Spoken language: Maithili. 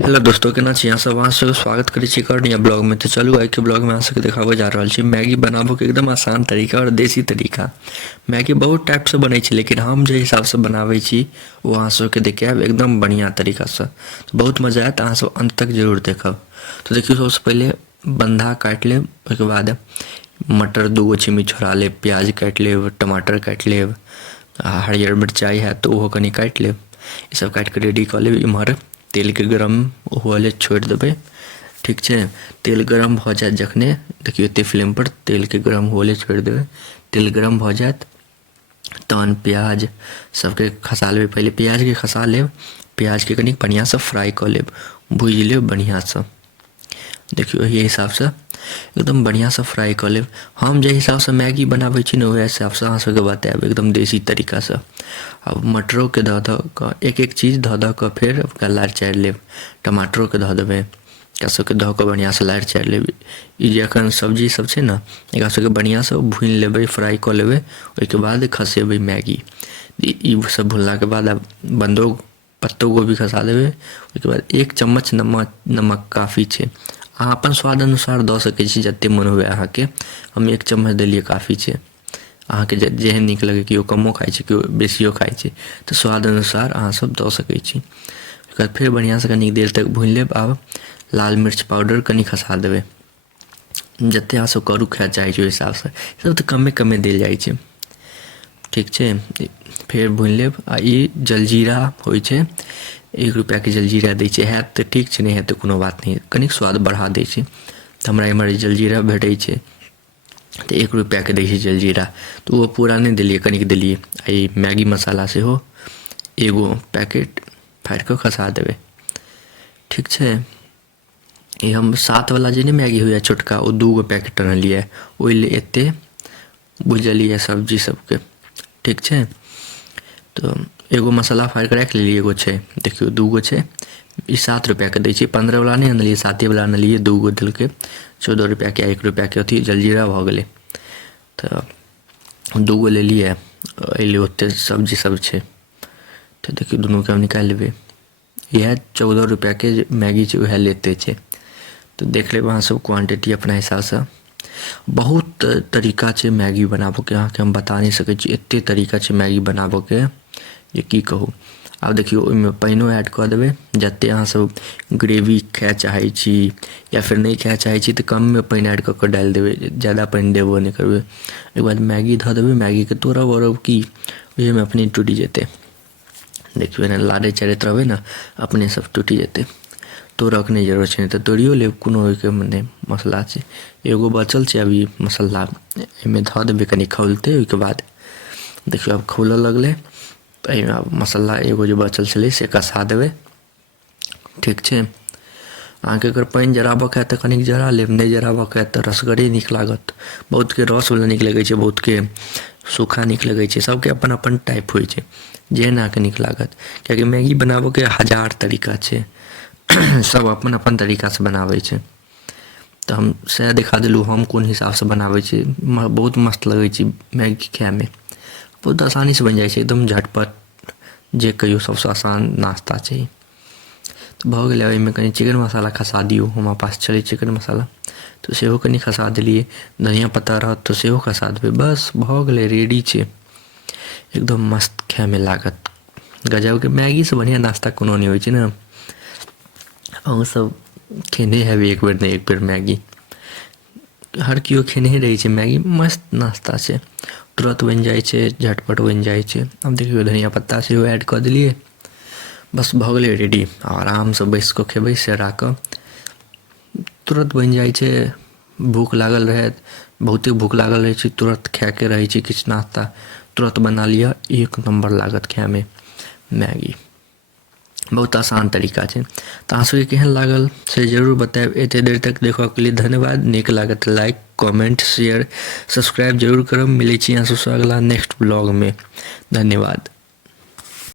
हेलो दोस्तों, केना छी अहाँ सब? अहाँ सबके स्वागत करै छी एक नया ब्लॉग में। तो चलू आइ के ब्लॉग में अहाँ सबके देखाबे जा रहल छी मैगी बनाबो के एकदम आसान तरीका और देसी तरीका। मैगी बहुत टाइप से बनै छै, लेकिन हम जे हिसाब से बनाबै छी वो अहाँ सबके देखाब एकदम बढ़िया तरीका से। तो बहुत मजा आयत, अहाँ सब अंत तक जरूर देखब। तो देखियो, सबसे पहले बंधा काट लेब, ओहिके बाद मटर दूगो छिमी छोड़ा लेब, प्याज काट लेब, टमाटर काट लेब, हरियर मिरचाई है तो ओहो कनी काट लेब। ई सब काट के रेडी कर लेब। इम्हर तेल के गरम हुए ले छोड़ देबे, ठीक छै। तेल गरम भ जाए जखने, देखियो एते फ्लेम पर तेल के गरम हुए ले छोड़ देबे। तेल गरम भ जात तहन प्याज सबके खसा लेबे। पहले प्याज के खसा लेब, प्याज के कनी बढ़िया से फ्राई कर लेब, भूज लेब बढ़िया से। देखियो यही हिसाब से एकदम बढ़िया से फ्राई कर लेब। हम जे हिसाब से मैगी बनाबै छी ने वही हिसाब से अहाँ सबके बताएब एकदम देसी तरीका से। अब मटरों के ध क एक एक चीज ध क फेर ओकरा लारि चारि लेब। टमाटरों के ध देबै, एकरा सबके ध क बढ़िया से लारि चारि लेब। ई जे एखन सब्जी सब छै ने, एकरा सबके बढ़िया से भूनि लेबै, फ्राई कर लेबै। ओहिके बाद खसेबै मैगी। ई सब भुनला के बाद अब बंदो पत्तो गोभी खसा देबै। ओहिके बाद 1 चम्मच नमक काफी छै। अहाँ अपन स्वाद अनुसार दऽ सकै छी, जते मन हुए अहाँके। हम 1 चम्मच देलिए काफी छै। अहाँके जेहन नीक लगे, केओ कमो खाइ छै, केओ बेसियो खाइ छै, तो स्वाद अनुसार अहाँ सब दऽ सकै छी। ओकर बाद फेर बढ़िया से कनी देर तक भूनि लेब। आब लाल मिर्च पाउडर कनी खसा देबै, जते अहाँ सब करू खाए चाहै छी ओहि हिसाब से। सब तऽ कमे कमे देल जाइ छै, ठीक छै। फेर भूनि लेब। आ ई जलजीरा होइ छै, 1 रुपया के जलजीरा दै छै। हैत तऽ ठीक छै, नहि हैत तऽ कोनो बात नहीं, कनिक स्वाद बढ़ा दै छै। तऽ हमरा एम्हर जलजीरा भेटै छै तऽ 1 रुपया के दै छै जलजीरा। तऽ वो पूरा नहीं देलिए, कनिक देलिए। आ ई मैगी मसाला सेहो 1 पैकेट फाड़ि कऽ खसा देबै, ठीक छै। ई हम 7 वाला जे नहीं मैगी होइए छोटका, ओ 2 पैकेट आनलिए। ओहि ले एते बुझलिए सब्जी सबके, ठीक छै। तो 1 मसाला फाड़ि कऽ राखि लेलिए, 1 छै, देखियो 2 छै। ई 7 रुपया के दै छै। 15 वाला नहीं आनलिए, 7 वाला आनलिए। 2 देलकै 14 रुपया के, 1 रुपया के अथी जलजीरा भऽ गेलै। तऽ 2 लेलिए, एहि ओते सब्जी सब छै। तो देखियो दुनू के हम निकालि लेबै। इएह 14 रुपया के मैगी छै, वएह लेते छै। तो देख लेब अहाँ सब क्वांटिटी अपना हिसाब से। बहुत तरीका छै मैगी बनाबो के, अहाँके हम बता नहीं सकै छी। एते तरीका छै मैगी बनाबो के जे की कहू। आब देखियो ओहिमे पानिओ ऐड कऽ देबै, जते अहाँ सब ग्रेवी खाए चाहै छी या फिर नहीं खाए चाहै छी तऽ कममे पानि ऐड कऽ कऽ डालि देबै, ज़्यादा पानि देबो नहीं करबै। ओहिके बाद मैगी धऽ देबै, मैगी के तोड़ब ओरब की ओहिमे अपने टूटि जेतै। देखियो एना लारैत चारैत रहबै ने, अपने सब टूटि जेतै। तोड़ऽके नहीं जरूरत छै, नहीं तऽ तोड़ियो लेब, कोनो ओहिके नहीं मसला छै। 1 बचल छै अभी मसल्ला, एहिमे धऽ देबै कनी खौलतै। ओहिके बाद देखियो आब खौलऽ लगलै, तऽ एहिमे आब मसल्ला 1 जे बचल छलै से खसा देबै, ठीक छै। अहाँके अगर पानि जराबऽके हैत तऽ कनिक जरा लेब, नहीं जराबऽके हैत तऽ रसगरे नीक लागत। बहुतके रसवला नीक लगै छै, बहुतके सूखा नीक लगै छै। सबके अपन अपन टाइप होइ छै, जेहन अहाँके नीक लागत। किएकि मैगी बनाबऽके 1000 तरीका छै, सब अपन अपन तरीका से बनाबै छै। तऽ हम सएह देखा देलहुँ हम कोन हिसाब से बनाबै छी। बहुत मस्त लगै छै मैगी खाएमे, बहुत आसानी से बनि जाइ छै, एकदम झटपट। जे कहियो सबसे आसान नाश्ता छै। तऽ भऽ गेलै। एहिमे कनी चिकन मसाला खसा दियौ, हमरा पास छलै चिकन मसाला तऽ सेहो कनी खसा देलिए। धनिया पत्ता रहत तऽ सेहो खसा देबै। बस भऽ गेलै, रेडी छै। एकदम मस्त खाएमे लागत, गजब के। मैगी से बढ़िया नाश्ता कोनो नहीं होइ छै ने। अहूँ सब खेने हेबै एक बेर नहीं एक बेर मैगी। हर केओ खेने रहै छै मैगी, मस्त नाश्ता छै। तुरंत बनि जाइ छै, झटपट बनि जाइ छै। अब देखियो धनिया पत्ता सेहो ऐड कऽ देलिए, बस भऽ गेलै रेडी। आराम से बैस कऽ खेबै सेरा कऽ, तुरंत बनि जाइ छै। भूख लागल रहत, बहुते भूख लागल रहै छै, तुरंत खाएके रहै छै किछु नाश्ता, तुरंत बना लिअ, 1 नंबर लागत खाएमे मैगी। बहुत आसान तरीका छै। तऽ अहाँ सबके केहन लागल से जरूर बताएब। एते देर तक देखऽके लिए धन्यवाद। नीक लागत लाइक कमेंट शेयर सब्सक्राइब जरूर करब। मिलै छी अहाँ सबसँ अगला नेक्स्ट ब्लॉग में। धन्यवाद।